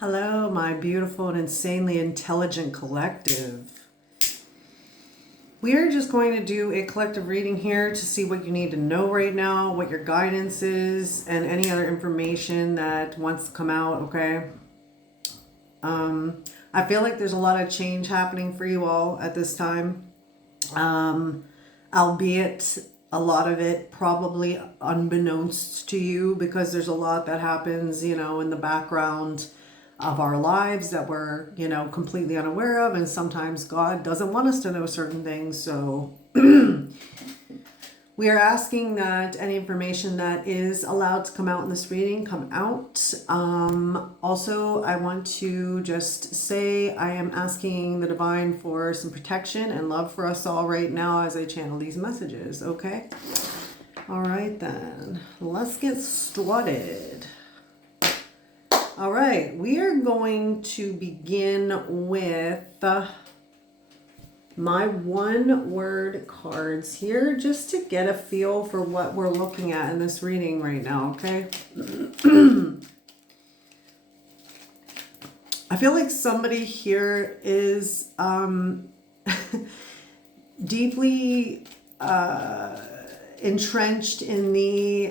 Hello, my beautiful and insanely intelligent collective. We are just going to do a collective reading here to see what you need to know right now, what your guidance is, and any other information that wants to come out, okay? I feel like there's a lot of change happening for you all at this time. Albeit a lot of it probably unbeknownst to you because there's a lot that happens, in the background of our lives that we're, completely unaware of. And sometimes God doesn't want us to know certain things. So we are asking that any information that is allowed to come out in this reading come out. Also, I want to just say I am asking the divine for some protection and love for us all right now as I channel these messages, okay? All right, then. Let's get started. All right, we are going to begin with my one-word cards here just to get a feel for what we're looking at in this reading right now, okay? I feel like somebody here is deeply entrenched in the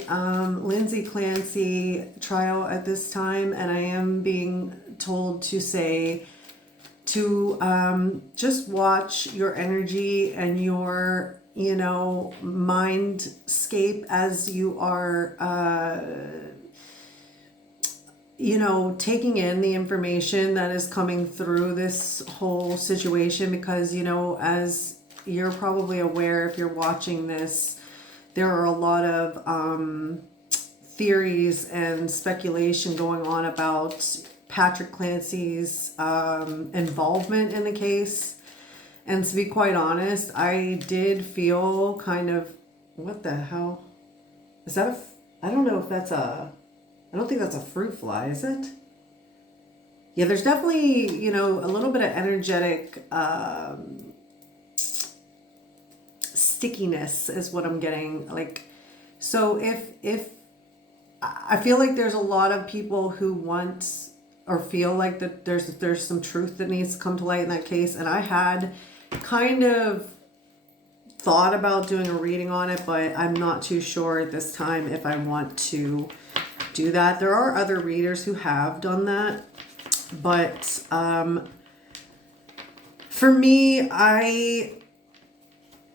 Lindsay Clancy trial at this time, and I am being told to say to just watch your energy and your, mindscape as you are, taking in the information that is coming through this whole situation because, as you're probably aware if you're watching this, there are a lot of theories and speculation going on about Patrick Clancy's involvement in the case. And to be quite honest, I did feel kind of, what the hell? Is that I don't know if that's I don't think that's a fruit fly, is it? Yeah, there's definitely, a little bit of energetic stickiness is what I'm getting. Like, so if I feel like there's a lot of people who want or feel like that there's some truth that needs to come to light in that case, and I had kind of thought about doing a reading on it, but I'm not too sure at this time if I want to do that. There are other readers who have done that, but for me, I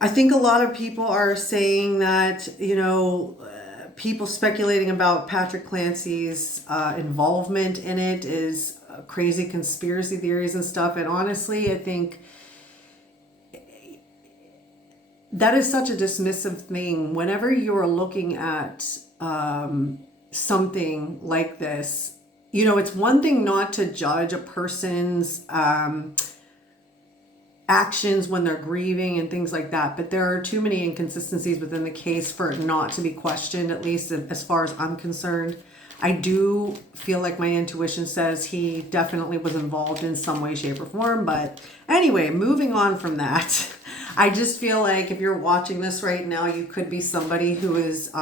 think a lot of people are saying that, people speculating about Patrick Clancy's involvement in it is crazy conspiracy theories and stuff. And honestly, I think that is such a dismissive thing. Whenever you're looking at something like this, it's one thing not to judge a person's actions when they're grieving and things like that, but there are too many inconsistencies within the case for it not to be questioned, at least as far as I'm concerned. I do feel like my intuition says he definitely was involved in some way, shape, or form. But anyway, moving on from that, I just feel like if you're watching this right now, you could be somebody who is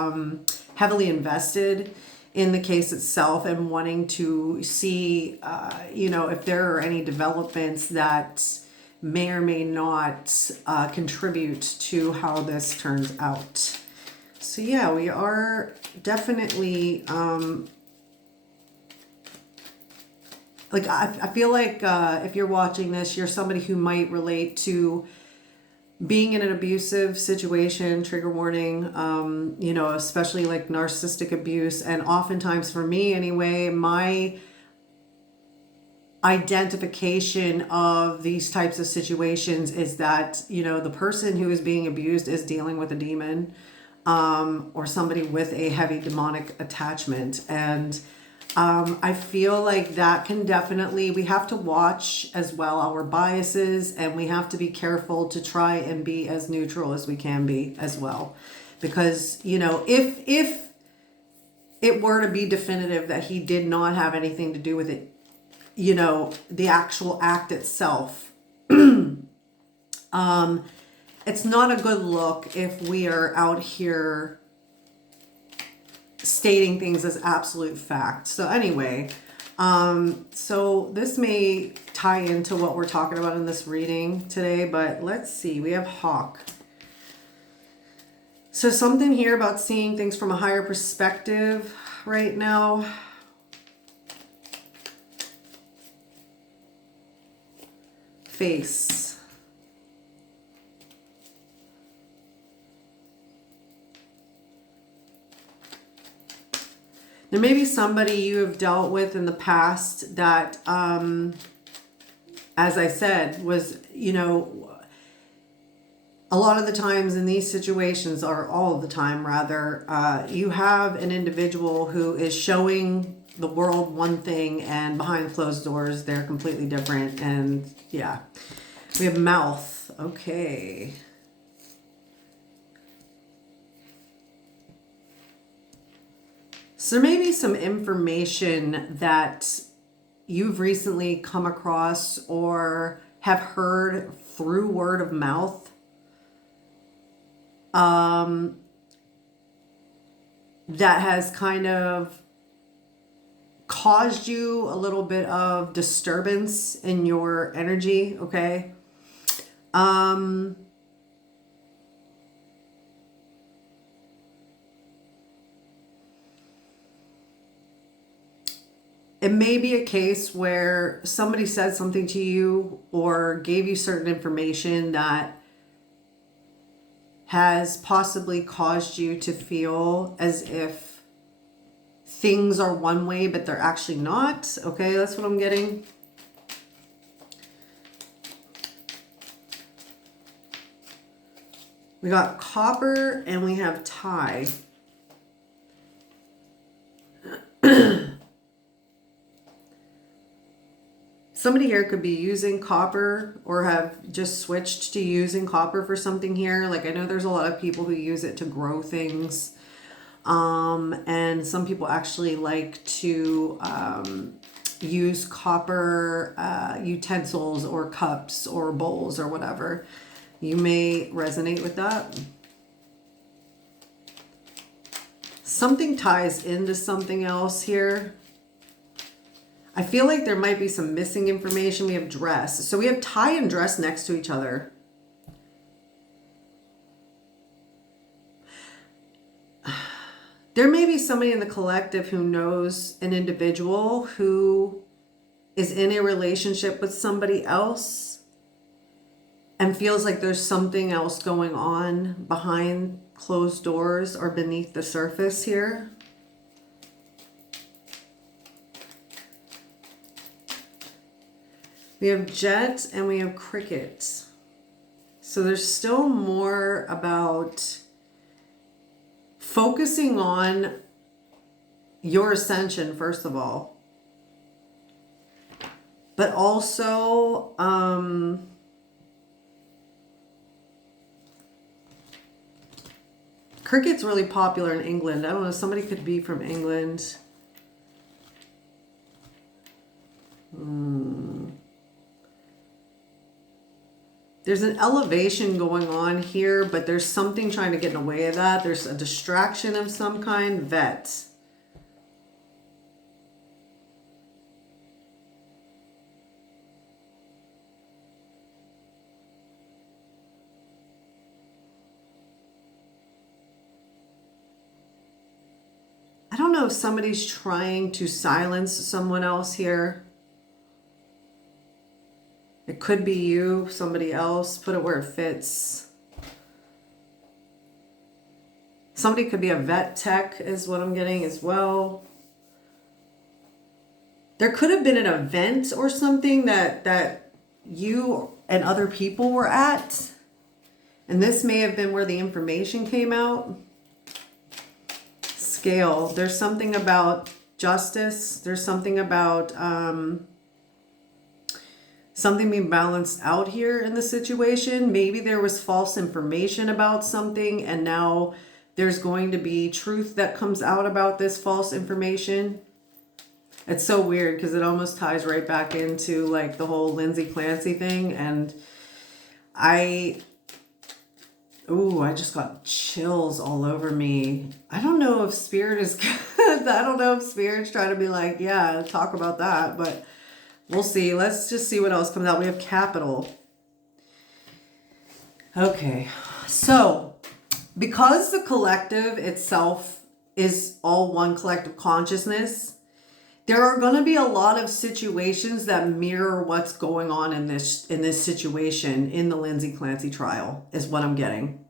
heavily invested in the case itself and wanting to see, if there are any developments that may or may not contribute to how this turns out. So yeah, we are definitely I feel like if you're watching this, you're somebody who might relate to being in an abusive situation, trigger warning, especially like narcissistic abuse. And oftentimes for me anyway, my identification of these types of situations is that, the person who is being abused is dealing with a demon or somebody with a heavy demonic attachment. And I feel like that can definitely, we have to watch as well our biases, and we have to be careful to try and be as neutral as we can be as well. Because, if it were to be definitive that he did not have anything to do with it, the actual act itself, it's not a good look if we are out here stating things as absolute fact. So anyway, So this may tie into what we're talking about in this reading today, but let's see. We have Hawk. So something here about seeing things from a higher perspective right now. Face. There may be somebody you have dealt with in the past that, as I said, was, you know, a lot of the times in these situations, or all of the time rather, you have an individual who is showing the world one thing and behind closed doors, they're completely different. And yeah, we have mouth. Okay. So there may be some information that you've recently come across or have heard through word of mouth that has kind of caused you a little bit of disturbance in your energy, okay? It may be a case where somebody said something to you or gave you certain information that has possibly caused you to feel as if things are one way, but they're actually not. Okay, that's what I'm getting. We got copper and we have tie. Somebody here could be using copper or have just switched to using copper for something here. Like, I know there's a lot of people who use it to grow things. And some people actually like to use copper utensils or cups or bowls or whatever. You may resonate with that. Something ties into something else here. I feel like there might be some missing information. We have dress. So we have tie and dress next to each other. There may be somebody in the collective who knows an individual who is in a relationship with somebody else and feels like there's something else going on behind closed doors or beneath the surface here. We have jet and we have cricket. So there's still more about focusing on your ascension, first of all. But also, cricket's really popular in England. I don't know, somebody could be from England. There's an elevation going on here, but there's something trying to get in the way of that. There's a distraction of some kind. Vet. I don't know if somebody's trying to silence someone else here. It could be you, somebody else. Put it where it fits. Somebody could be a vet tech is what I'm getting as well. There could have been an event or something that you and other people were at. And this may have been where the information came out. Scale. There's something about justice. There's something about something being balanced out here in the situation. Maybe there was false information about something and now there's going to be truth that comes out about this false information. It's so weird because it almost ties right back into like the whole Lindsay Clancy thing. And I just got chills all over me. I don't know if spirit is I don't know if Spirit's trying to be like, yeah, talk about that, but we'll see. Let's just see what else comes out. We have Capital. Okay, so because the collective itself is all one collective consciousness, there are going to be a lot of situations that mirror what's going on in this situation in the Lindsay Clancy trial, is what I'm getting.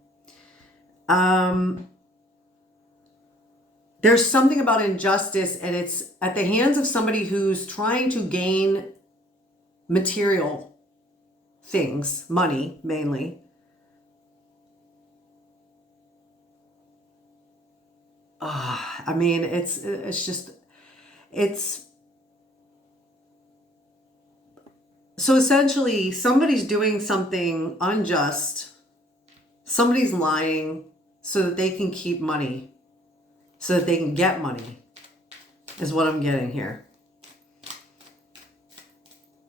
There's something about injustice, and it's at the hands of somebody who's trying to gain material things, money mainly. I mean, it's so essentially somebody's doing something unjust. Somebody's lying so that they can keep money, so that they can get money, is what I'm getting here.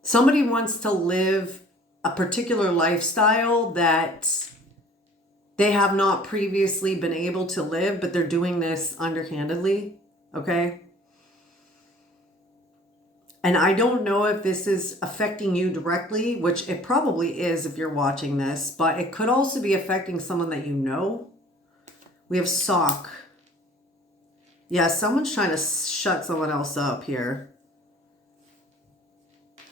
Somebody wants to live a particular lifestyle that they have not previously been able to live, but they're doing this underhandedly, okay? And I don't know if this is affecting you directly, which it probably is if you're watching this, but it could also be affecting someone that you know. We have Sock. Yeah, someone's trying to shut someone else up here.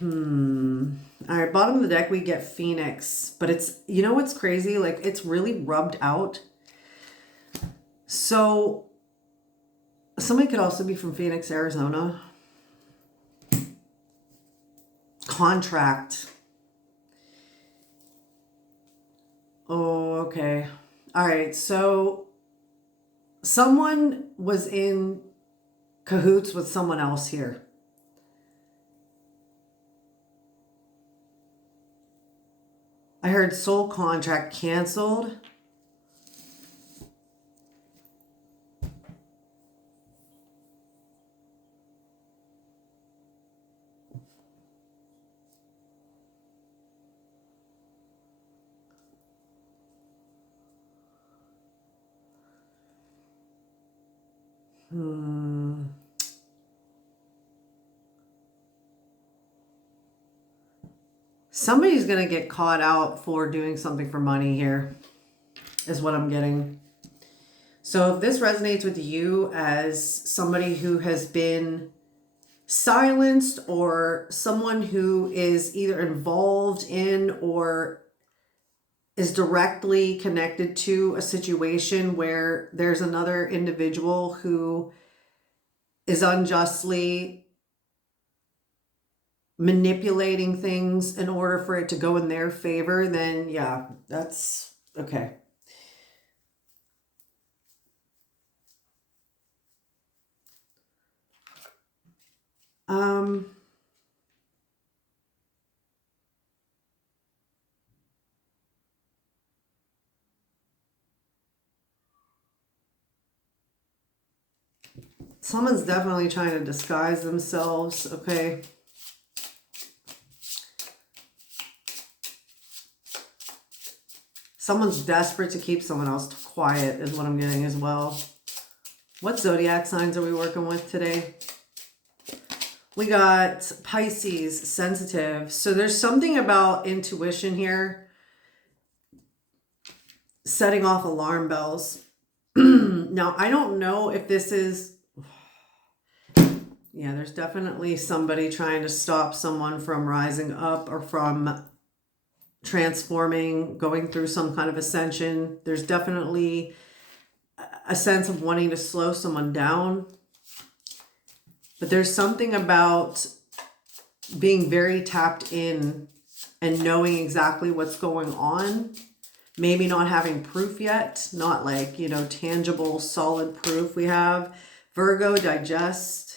All right, bottom of the deck, we get Phoenix, but it's, you know what's crazy? Like, it's really rubbed out. So somebody could also be from Phoenix, Arizona. Contract. Oh, okay. All right, so someone was in cahoots with someone else here. I heard soul contract canceled. Somebody's going to get caught out for doing something for money here, is what I'm getting. So if this resonates with you as somebody who has been silenced, or someone who is either involved in or is directly connected to a situation where there's another individual who is unjustly manipulating things in order for it to go in their favor, then yeah, that's okay. Someone's definitely trying to disguise themselves, okay? Someone's desperate to keep someone else quiet is what I'm getting as well. What zodiac signs are we working with today? We got Pisces, sensitive. So there's something about intuition here, setting off alarm bells. Now, I don't know if this is... Yeah, there's definitely somebody trying to stop someone from rising up or from transforming, going through some kind of ascension. There's definitely a sense of wanting to slow someone down. But there's something about being very tapped in and knowing exactly what's going on. Maybe not having proof yet, not like, you know, tangible, solid proof. We have Virgo, digest.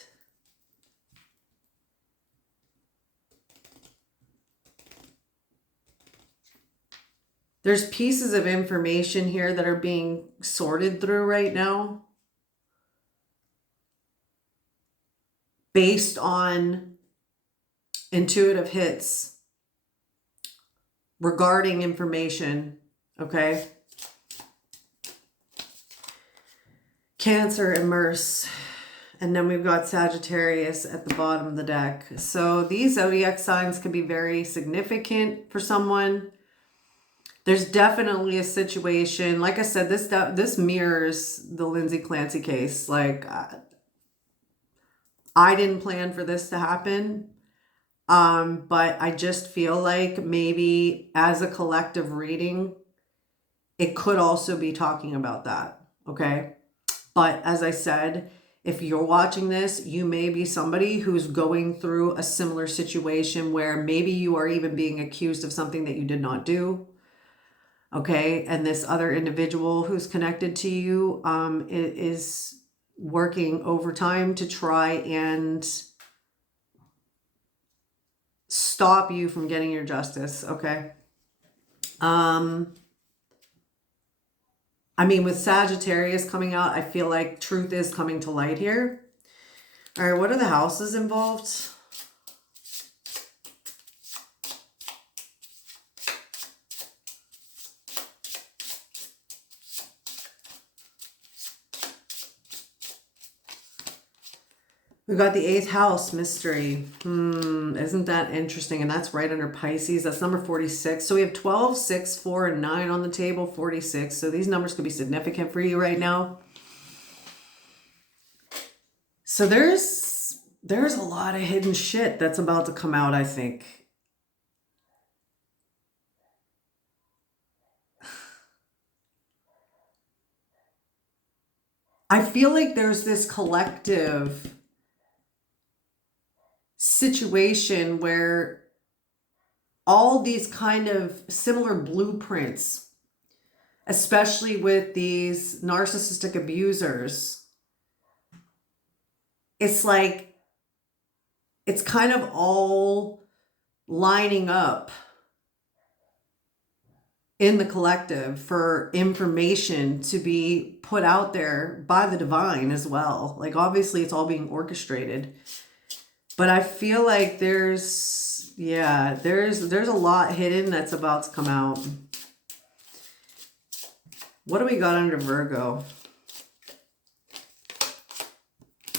There's pieces of information here that are being sorted through right now based on intuitive hits regarding information, okay? Cancer, immerse. And then we've got Sagittarius at the bottom of the deck. So these zodiac signs can be very significant for someone. There's definitely a situation. Like I said, this mirrors the Lindsay Clancy case. Like, I didn't plan for this to happen. But I just feel like maybe as a collective reading, it could also be talking about that. Okay. But as I said, if you're watching this, you may be somebody who's going through a similar situation where maybe you are even being accused of something that you did not do. Okay. And this other individual who's connected to you is working overtime to try and stop you from getting your justice. Okay. I mean, with Sagittarius coming out, I feel like truth is coming to light here. All right, what are the houses involved? We got the 8th house, mystery. Isn't that interesting? And that's right under Pisces. That's number 46. So we have 12, 6, 4, and 9 on the table, 46. So these numbers could be significant for you right now. So there's a lot of hidden shit that's about to come out, I think. I feel like there's this collective situation where all these kind of similar blueprints, especially with these narcissistic abusers, it's like it's kind of all lining up in the collective for information to be put out there by the divine as well. Like, obviously it's all being orchestrated. But I feel like there's a lot hidden that's about to come out. What do we got under Virgo?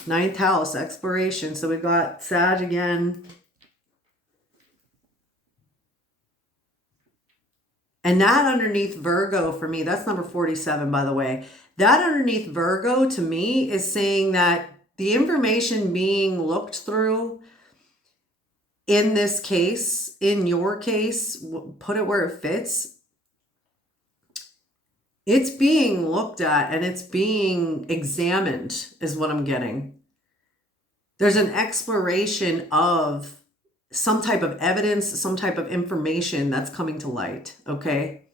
9th house, exploration. So we got Sag again. And that underneath Virgo for me, that's number 47, by the way. That underneath Virgo to me is saying that the information being looked through in this case, in your case, put it where it fits. It's being looked at and it's being examined is what I'm getting. There's an exploration of some type of evidence, some type of information that's coming to light, okay?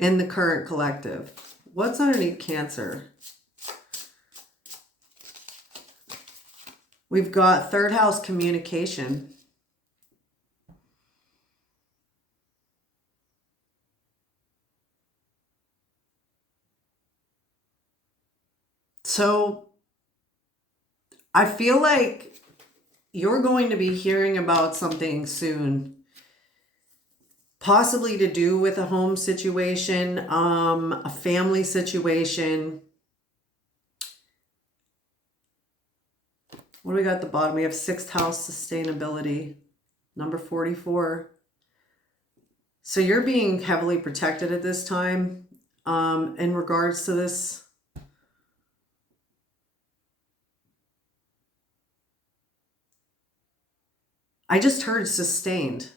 In the current collective. What's underneath Cancer? We've got 3rd house, communication. So I feel like you're going to be hearing about something soon, possibly to do with a home situation, a family situation. What do we got at the bottom? We have 6th house, sustainability, number 44. So you're being heavily protected at this time in regards to this. I just heard sustained.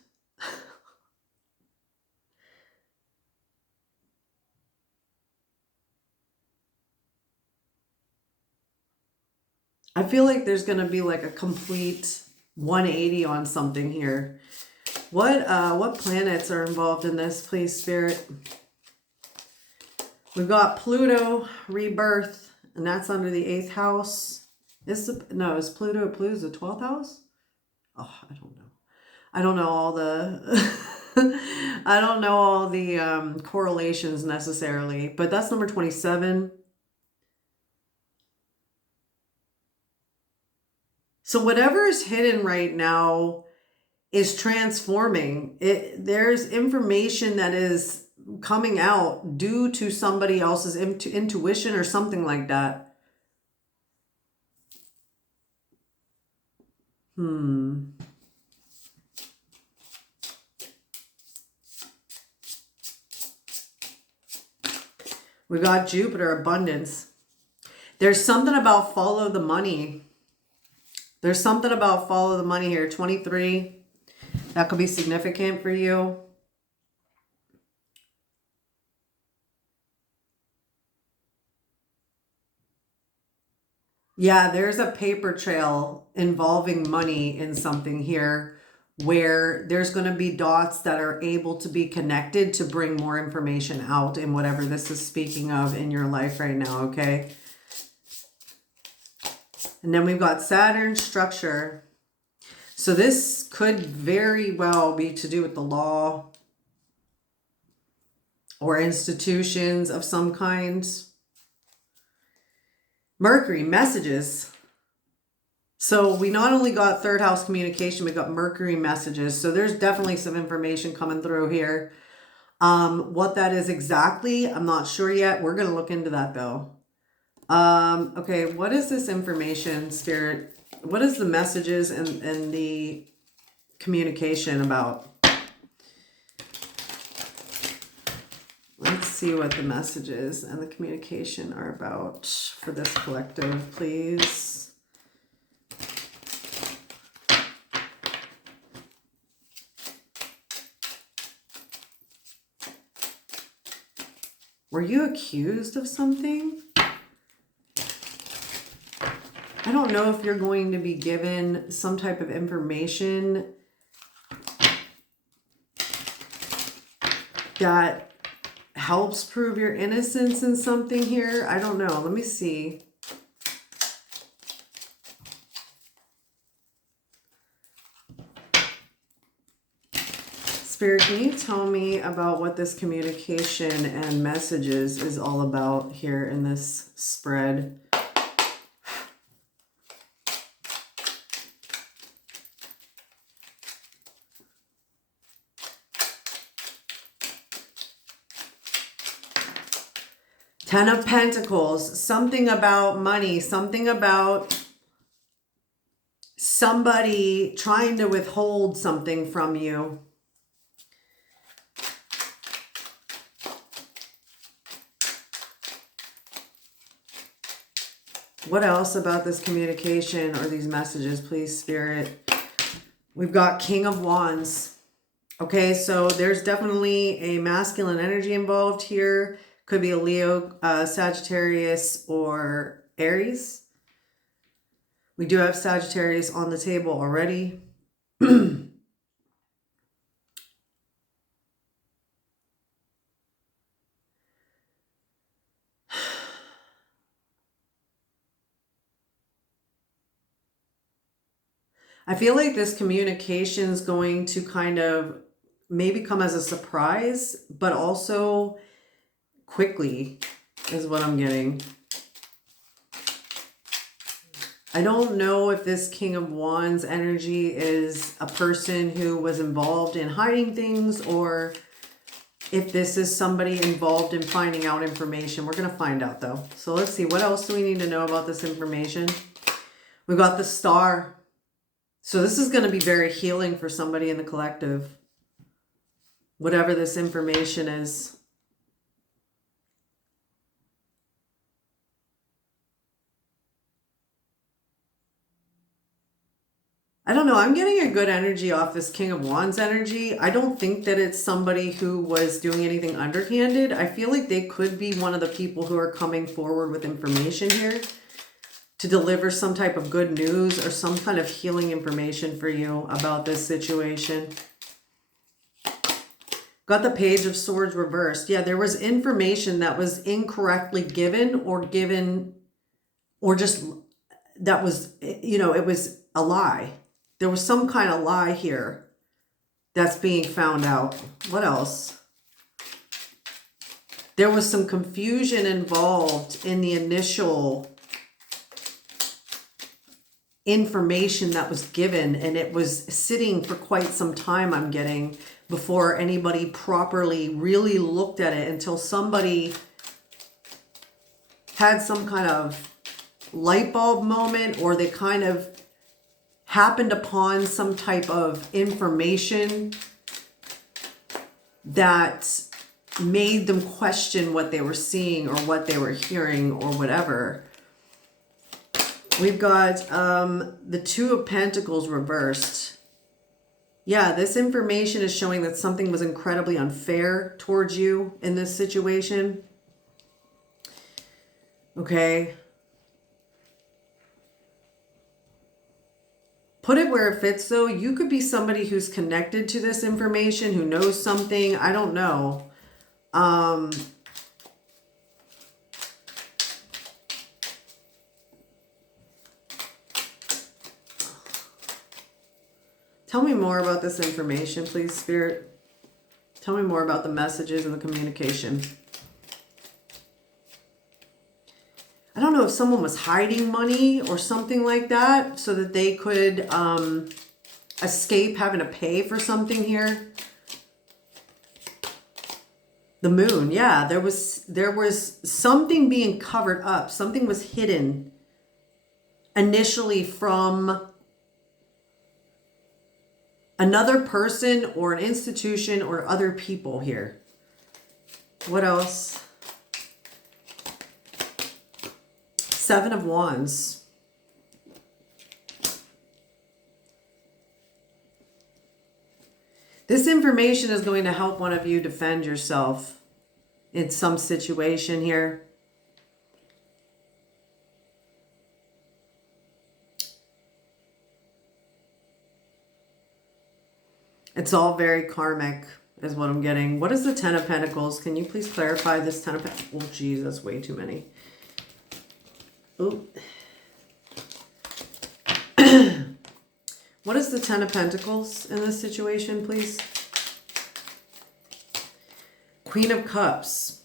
I feel like there's going to be like a complete 180 on something here. What planets are involved in this, please, Spirit? We've got Pluto, rebirth, and that's under the 8th house. Is Pluto's the 12th house? Oh, I don't know. I don't know all the I don't know all the correlations necessarily, but that's number 27. So whatever is hidden right now is transforming. There's information that is coming out due to somebody else's intuition or something like that. We got Jupiter, abundance. There's something about follow the money. There's something about follow the money here. 23. That could be significant for you. Yeah, there's a paper trail involving money in something here where there's going to be dots that are able to be connected to bring more information out in whatever this is speaking of in your life right now, okay? And then we've got Saturn structure. So this could very well be to do with the law or institutions of some kind. Mercury, messages. So we not only got third house communication, we got Mercury messages. So there's definitely some information coming through here. What that is exactly, I'm not sure yet. We're going to look into that though. Okay, what is this information, Spirit? What is the messages and the communication about? Let's see what the messages and the communication are about for this collective, please. Were you accused of something? I don't know if you're going to be given some type of information that helps prove your innocence in something here. I don't know. Let me see. Spirit, can you tell me about what this communication and messages is all about here in this spread? Ten of Pentacles, something about money, something about somebody trying to withhold something from you. What else about this communication or these messages, please, Spirit? We've got King of Wands. Okay, so there's definitely a masculine energy involved here. Could be a Leo, Sagittarius, or Aries. We do have Sagittarius on the table already. I feel like this communication is going to kind of maybe come as a surprise, but also quickly is what I'm getting. I don't know if this King of Wands energy is a person who was involved in hiding things or if this is somebody involved in finding out information. We're going to find out though. So let's see. What else do we need to know about this information? We've got the Star. So this is going to be very healing for somebody in the collective. Whatever this information is. I don't know. I'm getting a good energy off this King of Wands energy. I don't think that it's somebody who was doing anything underhanded. I feel like they could be one of the people who are coming forward with information here to deliver some type of good news or some kind of healing information for you about this situation. Got the Page of Swords reversed. Yeah, there was information that was incorrectly given or just that was, you know, it was a lie. There was some kind of lie here that's being found out. What else? There was some confusion involved in the initial information that was given, and it was sitting for quite some time, I'm getting, before anybody properly really looked at it, until somebody had some kind of light bulb moment, or they kind of happened upon some type of information that made them question what they were seeing or what they were hearing or whatever. We've got the Two of Pentacles reversed. Yeah, this information is showing that something was incredibly unfair towards you in this situation. Okay. Put it where it fits, though. You could be somebody who's connected to this information, who knows something. I don't know. Tell me more about this information, please, Spirit. Tell me more about the messages and the communication. I don't know if someone was hiding money or something like that so that they could escape having to pay for something here. The Moon, yeah, there was something being covered up. Something was hidden initially from another person or an institution or other people here. What else? Seven of Wands. This information is going to help one of you defend yourself in some situation here. It's all very karmic, is what I'm getting. What is the Ten of Pentacles? Can you please clarify this Ten of Pentacles? Oh, geez, that's way too many. Ooh. What is the Ten of Pentacles in this situation, please? Queen of Cups.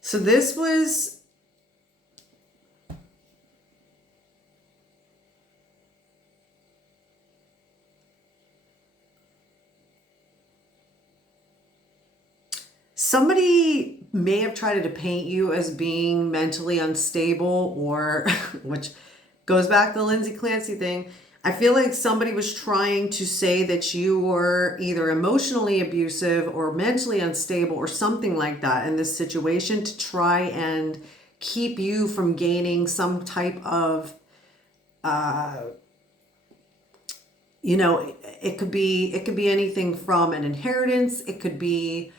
So this was... somebody may have tried to paint you as being mentally unstable, or which goes back to the Lindsay Clancy thing. I feel like somebody was trying to say that you were either emotionally abusive or mentally unstable or something like that in this situation to try and keep you from gaining some type of, you know, it could be anything from an inheritance. It could be,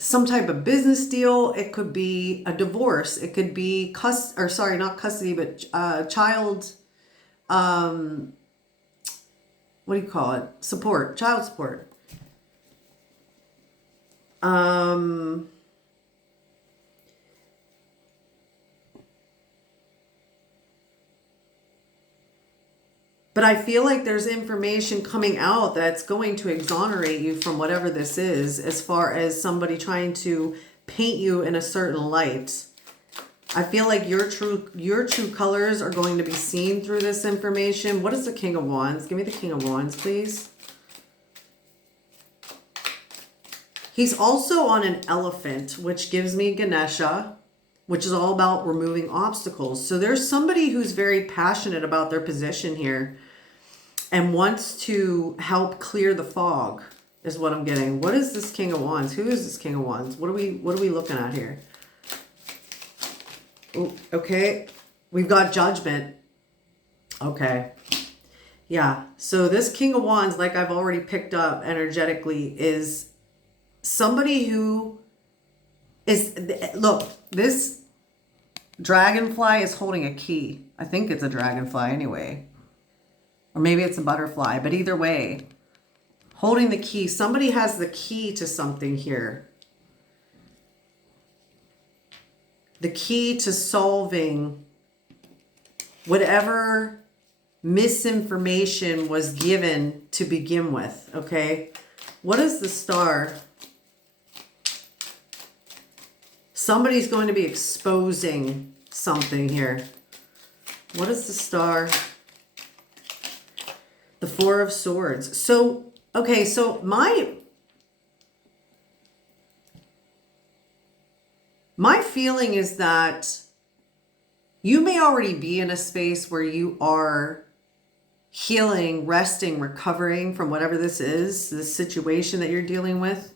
some type of business deal. It could be a divorce. It could be not custody, but child, what do you call it? Support, child support. But I feel like there's information coming out that's going to exonerate you from whatever this is, as far as somebody trying to paint you in a certain light. I feel like your true colors are going to be seen through this information. What is the King of Wands? Give me the King of Wands, please. He's also on an elephant, which gives me Ganesha, which is all about removing obstacles. So there's somebody who's very passionate about their position here and wants to help clear the fog, is what I'm getting. What is this King of Wands? Who is this King of Wands? What are we looking at here? Ooh, okay. We've got Judgment. Okay. Yeah. So this King of Wands, like I've already picked up energetically, is somebody who is, look, this dragonfly is holding a key. I think it's a dragonfly anyway. Or maybe it's a butterfly, but either way, holding the key. Somebody has the key to something here. The key to solving whatever misinformation was given to begin with, okay? What is the Star? Somebody's going to be exposing something here. What is the Star? The Four of Swords. So, okay, so feeling is that you may already be in a space where you are healing, resting, recovering from whatever this is, this situation that you're dealing with.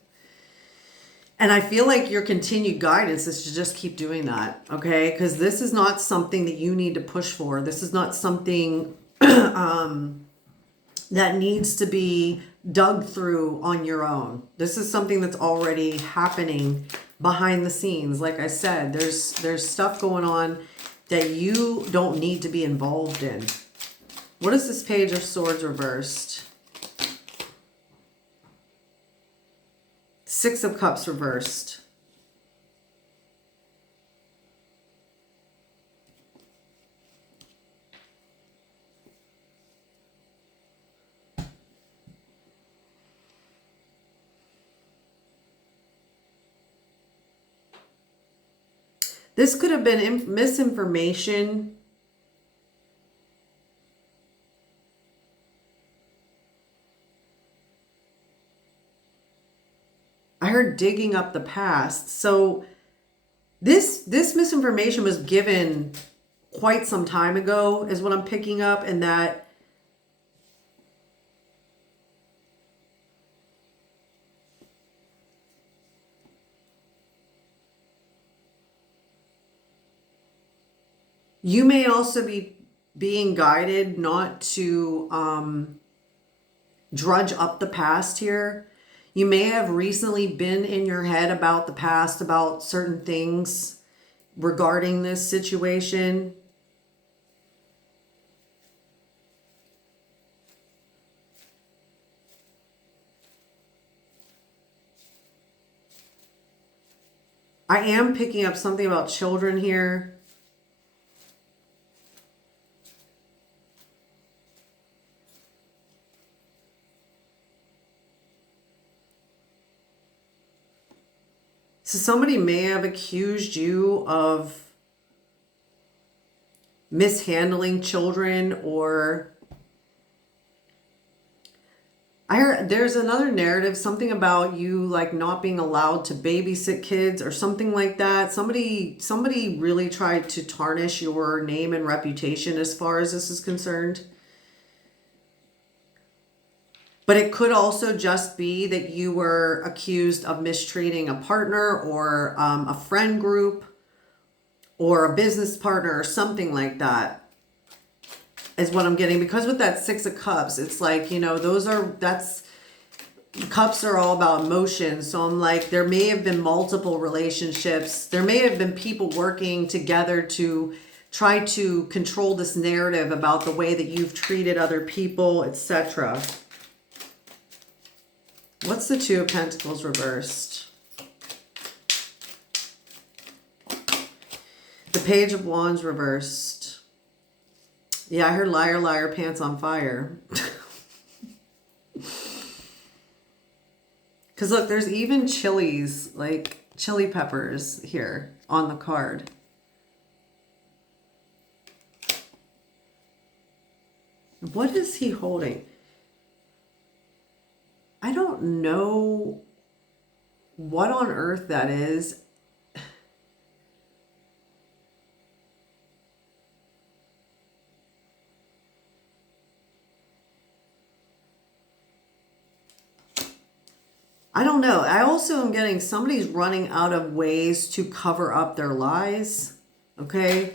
And I feel like your continued guidance is to just keep doing that, okay? Because this is not something that you need to push for. This is not something that needs to be dug through on your own. This is something that's already happening behind the scenes. Like I said, there's stuff going on that you don't need to be involved in. What is this Page of Swords reversed? Six of Cups reversed. This could have been misinformation. I heard digging up the past. So this misinformation was given quite some time ago is what I'm picking up, and that you may also be being guided not to drudge up the past here. You may have recently been in your head about the past, about certain things regarding this situation. I am picking up something about children here. So somebody may have accused you of mishandling children, or I heard there's another narrative, something about you like not being allowed to babysit kids or something like that. Somebody really tried to tarnish your name and reputation as far as this is concerned. But it could also just be that you were accused of mistreating a partner or a friend group or a business partner or something like that is what I'm getting. Because with that Six of Cups, it's like, you know, cups are all about emotions. So I'm like, there may have been multiple relationships. There may have been people working together to try to control this narrative about the way that you've treated other people, etc. What's the Two of Pentacles reversed? The Page of Wands reversed. Yeah, I heard liar, liar, pants on fire. Because look, there's even chilies, like chili peppers here on the card. What is he holding? I don't know what on earth that is. I don't know. I also am getting somebody's running out of ways to cover up their lies. Okay.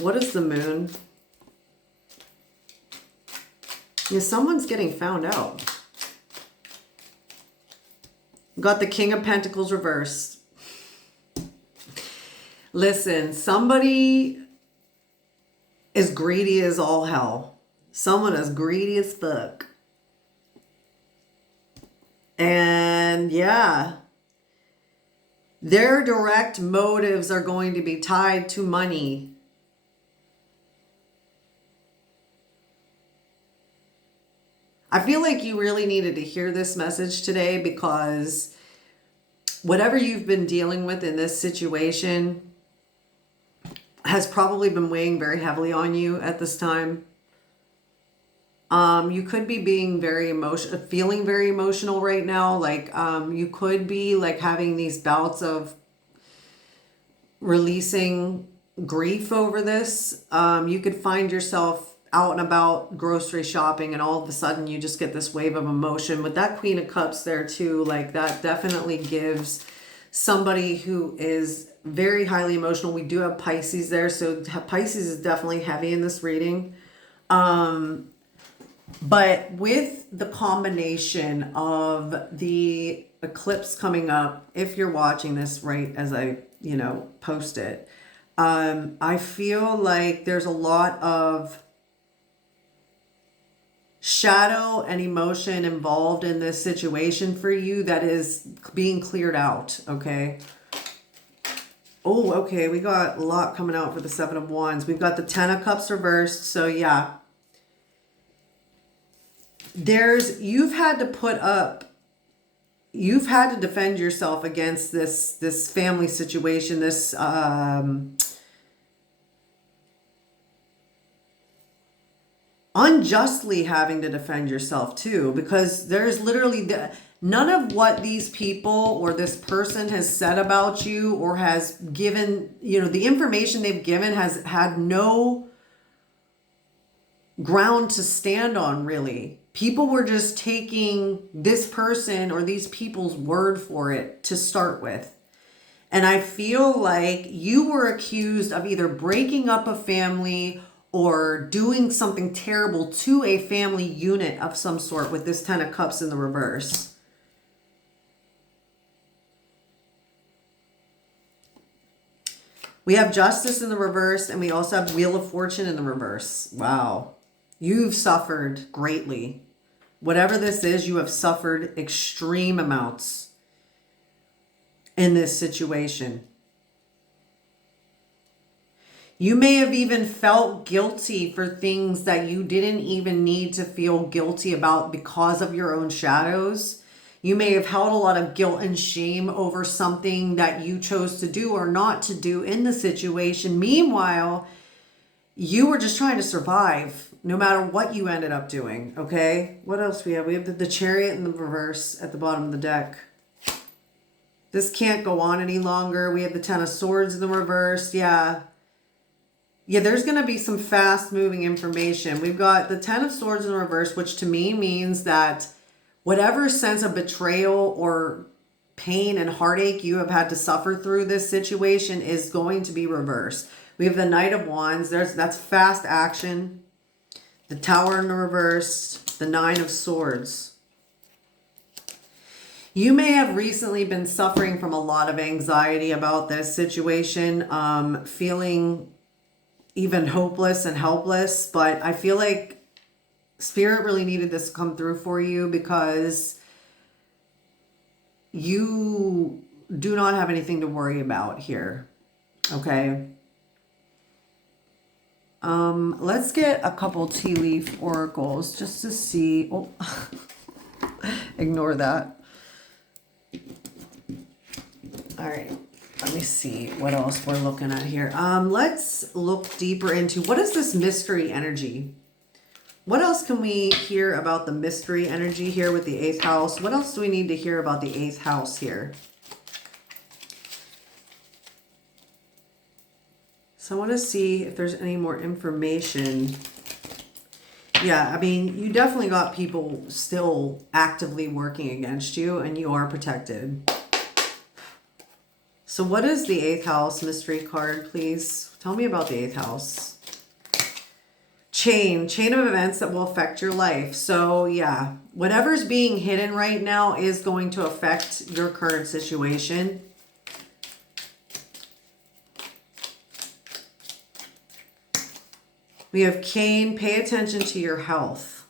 What is the Moon? Yeah, someone's getting found out. Got the King of Pentacles reversed. Listen, somebody is greedy as all hell. Someone is greedy as fuck. And yeah, their direct motives are going to be tied to money. I feel like you really needed to hear this message today, because whatever you've been dealing with in this situation has probably been weighing very heavily on you at this time. You could be being very feeling very emotional right now. Like, you could be like having these bouts of releasing grief over this. You could find yourself out and about grocery shopping, and all of a sudden you just get this wave of emotion with that Queen of Cups there too. Like, that definitely gives somebody who is very highly emotional. We do have Pisces there, so Pisces is definitely heavy in this reading. But with the combination of the eclipse coming up, if you're watching this right as I, post it, I feel like there's a lot of shadow and emotion involved in this situation for you that is being cleared out, okay? Oh, okay, we got a lot coming out for the Seven of Wands. We've got the Ten of Cups reversed, so yeah. You've had to defend yourself against this family situation, this unjustly having to defend yourself too, because there's literally none of what these people or this person has said about you or has given, the information they've given has had no ground to stand on, really. People were just taking this person or these people's word for it to start with. And I feel like you were accused of either breaking up a family or doing something terrible to a family unit of some sort with this Ten of Cups in the reverse. We have Justice in the reverse, and we also have Wheel of Fortune in the reverse. Wow. You've suffered greatly. Whatever this is, you have suffered extreme amounts in this situation. You may have even felt guilty for things that you didn't even need to feel guilty about because of your own shadows. You may have held a lot of guilt and shame over something that you chose to do or not to do in the situation. Meanwhile, you were just trying to survive no matter what you ended up doing, okay? What else we have? We have the Chariot in the reverse at the bottom of the deck. This can't go on any longer. We have the Ten of Swords in the reverse. Yeah, there's going to be some fast-moving information. We've got the Ten of Swords in the reverse, which to me means that whatever sense of betrayal or pain and heartache you have had to suffer through this situation is going to be reversed. We have the Knight of Wands. That's fast action. The Tower in the reverse. The Nine of Swords. You may have recently been suffering from a lot of anxiety about this situation, feeling even hopeless and helpless, but I feel like Spirit really needed this to come through for you because you do not have anything to worry about here, okay? Let's get a couple tea leaf oracles just to see. Oh, ignore that. All right. Let me see what else we're looking at here. Let's look deeper into what is this mystery energy? What else can we hear about the mystery energy here with the 8th house? What else do we need to hear about the 8th house here? So I want to see if there's any more information. Yeah, I mean, you definitely got people still actively working against you, and you are protected. So what is the 8th house mystery card, please? Tell me about the 8th house. Chain of events that will affect your life. So yeah, whatever's being hidden right now is going to affect your current situation. We have Cain, pay attention to your health.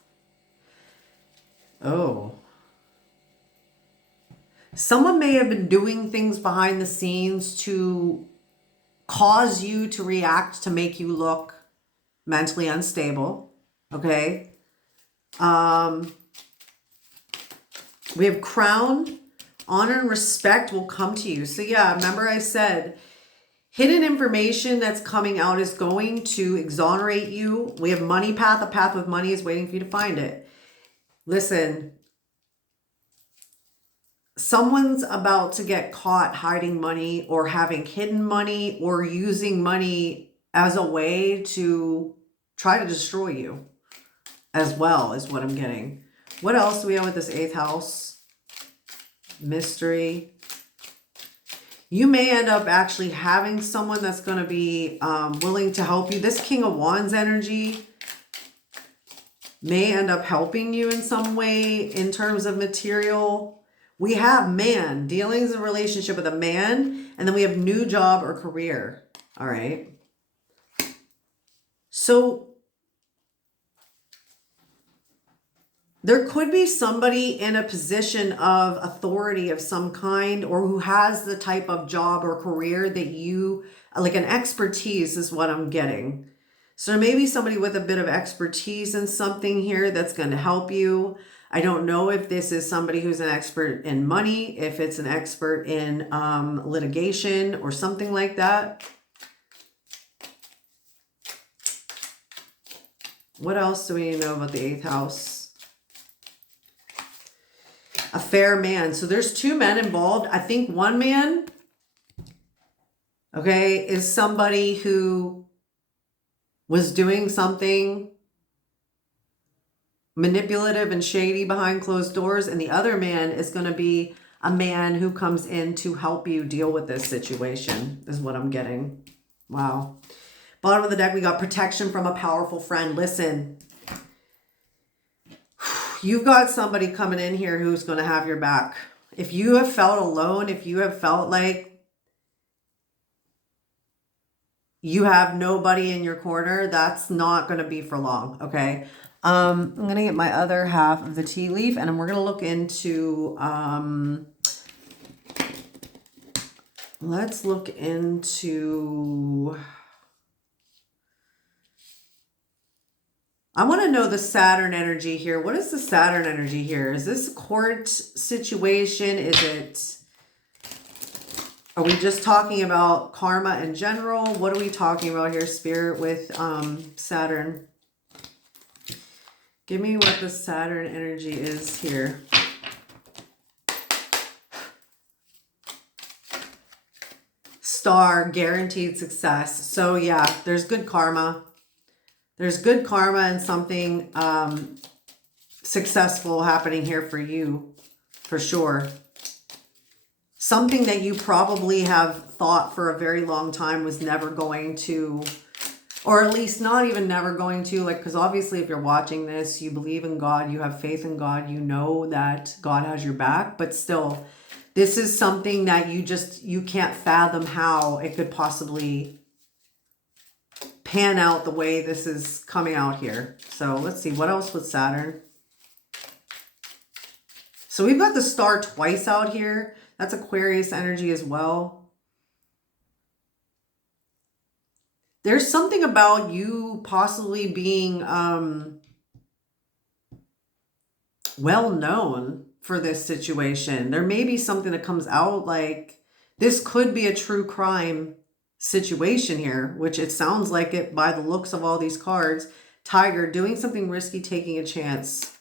Oh. Someone may have been doing things behind the scenes to cause you to react to make you look mentally unstable. Okay. We have Crown, honor and respect will come to you. So yeah, remember I said hidden information that's coming out is going to exonerate you. We have Money Path. A path with money is waiting for you to find it. Listen, someone's about to get caught hiding money or having hidden money or using money as a way to try to destroy you as well, is what I'm getting. What else do we have with this 8th house? Mystery. You may end up actually having someone that's going to be willing to help you. This King of Wands energy may end up helping you in some way in terms of material. We have man, dealings in relationship with a man, and then we have new job or career. All right. So there could be somebody in a position of authority of some kind, or who has the type of job or career that you, like an expertise is what I'm getting. So maybe somebody with a bit of expertise in something here that's going to help you. I don't know if this is somebody who's an expert in money, if it's an expert in litigation or something like that. What else do we know about the 8th house? A fair man. So there's 2 men involved. I think one man, okay, is somebody who was doing something manipulative and shady behind closed doors. And the other man is going to be a man who comes in to help you deal with this situation, is what I'm getting. Wow. Bottom of the deck, we got protection from a powerful friend. Listen, you've got somebody coming in here who's going to have your back. If you have felt alone, if you have felt like you have nobody in your corner, that's not going to be for long, okay? I'm going to get my other half of the tea leaf, and we're going to look into, let's look into, I want to know the Saturn energy here. What is the Saturn energy here? Is this a court situation? Is it, are we just talking about karma in general? What are we talking about here, Spirit, with Saturn? Give me what the Saturn energy is here. Star, guaranteed success. So yeah, there's good karma. There's good karma and something successful happening here for you, for sure. Something that you probably have thought for a very long time was never going to, or at least not even never going to, like, because obviously if you're watching this, you believe in God, you have faith in God, you know that God has your back, but still, this is something that you can't fathom how it could possibly pan out the way this is coming out here. So let's see, what else with Saturn? So we've got the star twice out here. That's Aquarius energy as well. There's something about you possibly being well known for this situation. There may be something that comes out like this could be a true crime situation here, which it sounds like it by the looks of all these cards. Tiger, doing something risky, taking a chance.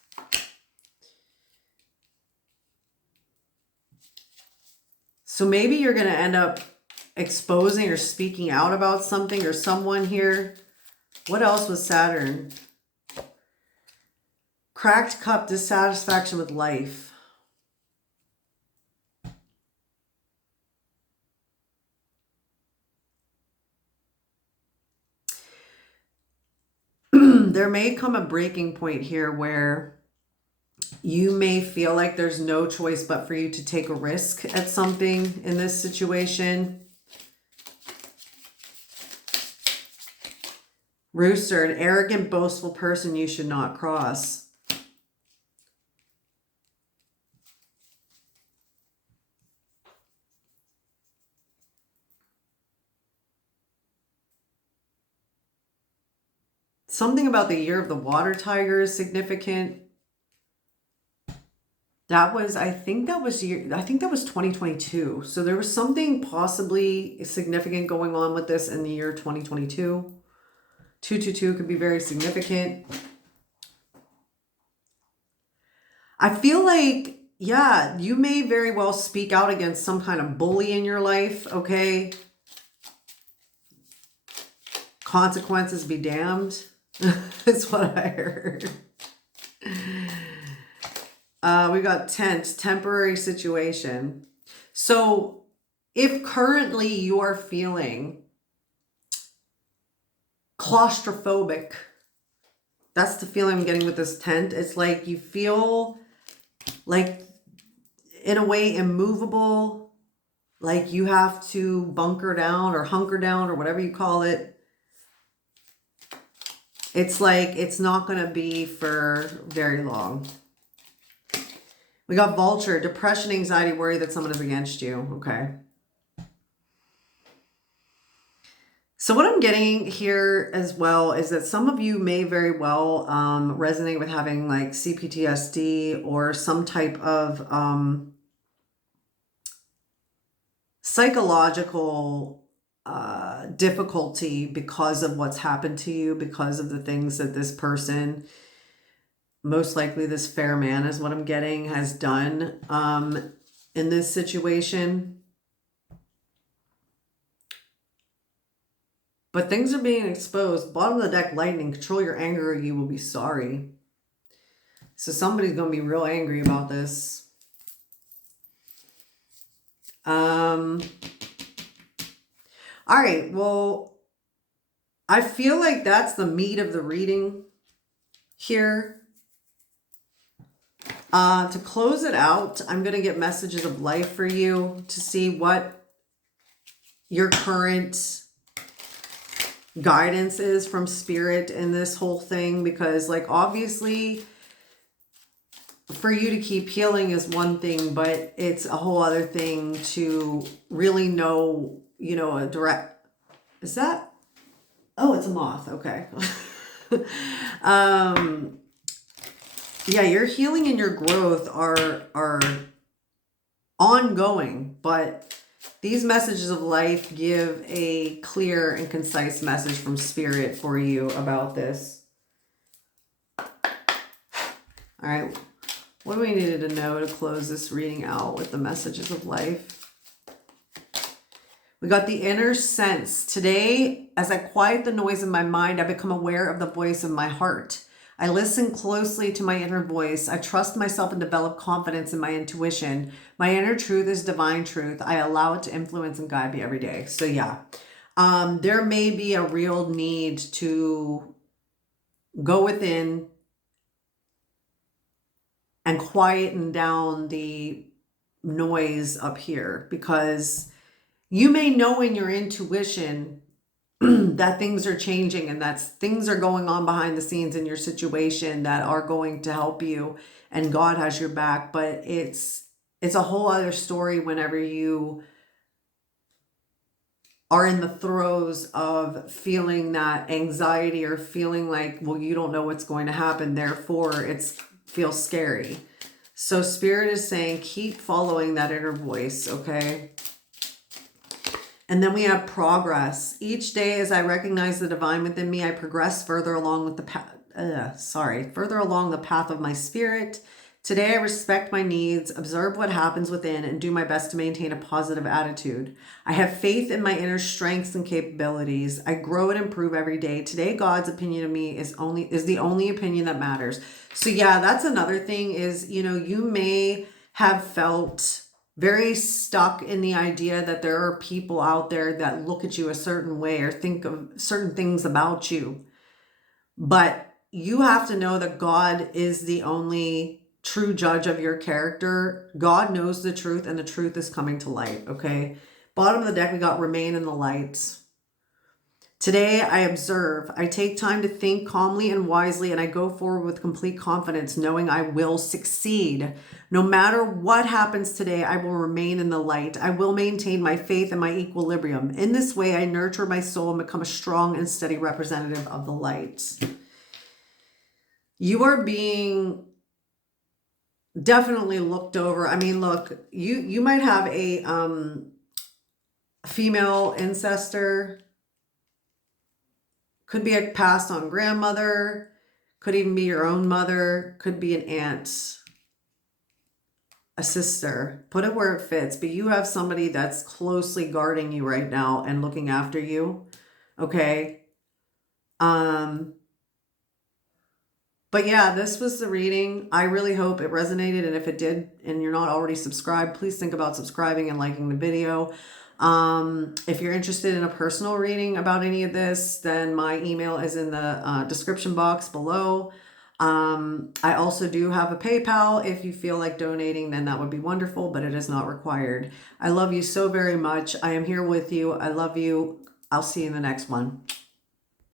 So maybe you're going to end up exposing or speaking out about something or someone here. What else was Saturn? Cracked cup, dissatisfaction with life. There may come a breaking point here where you may feel like there's no choice but for you to take a risk at something in this situation. Rooster, an arrogant, boastful person you should not cross. Something about the year of the water tiger is significant. That was, I think that was 2022. So there was something possibly significant going on with this in the year 2022. 222 could be very significant. I feel like yeah, you may very well speak out against some kind of bully in your life, okay? Consequences be damned. That's what I heard. We got temporary situation. So if currently you are feeling claustrophobic, that's the feeling I'm getting with this tent. It's like you feel like, in a way, immovable, like you have to bunker down or hunker down or whatever you call it. It's like it's not going to be for very long. We got vulture, depression, anxiety, worry that someone is against you. Okay. So what I'm getting here as well is that some of you may very well resonate with having like CPTSD or some type of psychological difficulty because of what's happened to you, because of the things that this person, most likely this fair man is what I'm getting, has done in this situation. But things are being exposed. Bottom of the deck, lightning. Control your anger or you will be sorry. So somebody's going to be real angry about this. All right. Well, I feel like that's the meat of the reading here. To close it out, I'm going to get messages of life for you to see what your current guidance is from spirit in this whole thing, because like obviously for you to keep healing is one thing, but it's a whole other thing to really know, you know, a direct, is that, oh, it's a moth. Okay. Yeah, your healing and your growth are ongoing, but these messages of life give a clear and concise message from spirit for you about this. All right. What do we need to know to close this reading out with the messages of life? We got the inner sense. Today, as I quiet the noise in my mind, I become aware of the voice of my heart. I listen closely to my inner voice. I trust myself and develop confidence in my intuition. My inner truth is divine truth. I allow it to influence and guide me every day. So yeah, there may be a real need to go within and quieten down the noise up here, because you may know in your intuition that things are changing and that things are going on behind the scenes in your situation that are going to help you and God has your back. But it's a whole other story whenever you are in the throes of feeling that anxiety or feeling like, well, you don't know what's going to happen, therefore it feels scary. So spirit is saying keep following that inner voice, okay? And then we have progress. Each day as I recognize the divine within me, I progress further along with the further along the path of my spirit. Today I respect my needs, observe what happens within, and do my best to maintain a positive attitude. I have faith in my inner strengths and capabilities. I grow and improve every day. Today God's opinion of me is the only opinion that matters. So yeah, that's another thing is, you know, you may have felt very stuck in the idea that there are people out there that look at you a certain way or think of certain things about you. But you have to know that God is the only true judge of your character. God knows the truth and the truth is coming to light, okay? Bottom of the deck, we got remain in the light. Today, I observe. I take time to think calmly and wisely, and I go forward with complete confidence, knowing I will succeed. No matter what happens today, I will remain in the light. I will maintain my faith and my equilibrium. In this way, I nurture my soul and become a strong and steady representative of the light. You are being definitely looked over. I mean, look, you might have a female ancestor. Could be a passed on grandmother, could even be your own mother, could be an aunt. a sister, put it where it fits, but you have somebody that's closely guarding you right now and looking after you. Okay. But yeah, this was the reading. I really hope it resonated. And if it did, and you're not already subscribed, please think about subscribing and liking the video. If you're interested in a personal reading about any of this, then my email is in the description box below. I also do have a PayPal. If you feel like donating, then that would be wonderful, but it is not required. I love you so very much. I am here with you. I love you. I'll see you in the next one.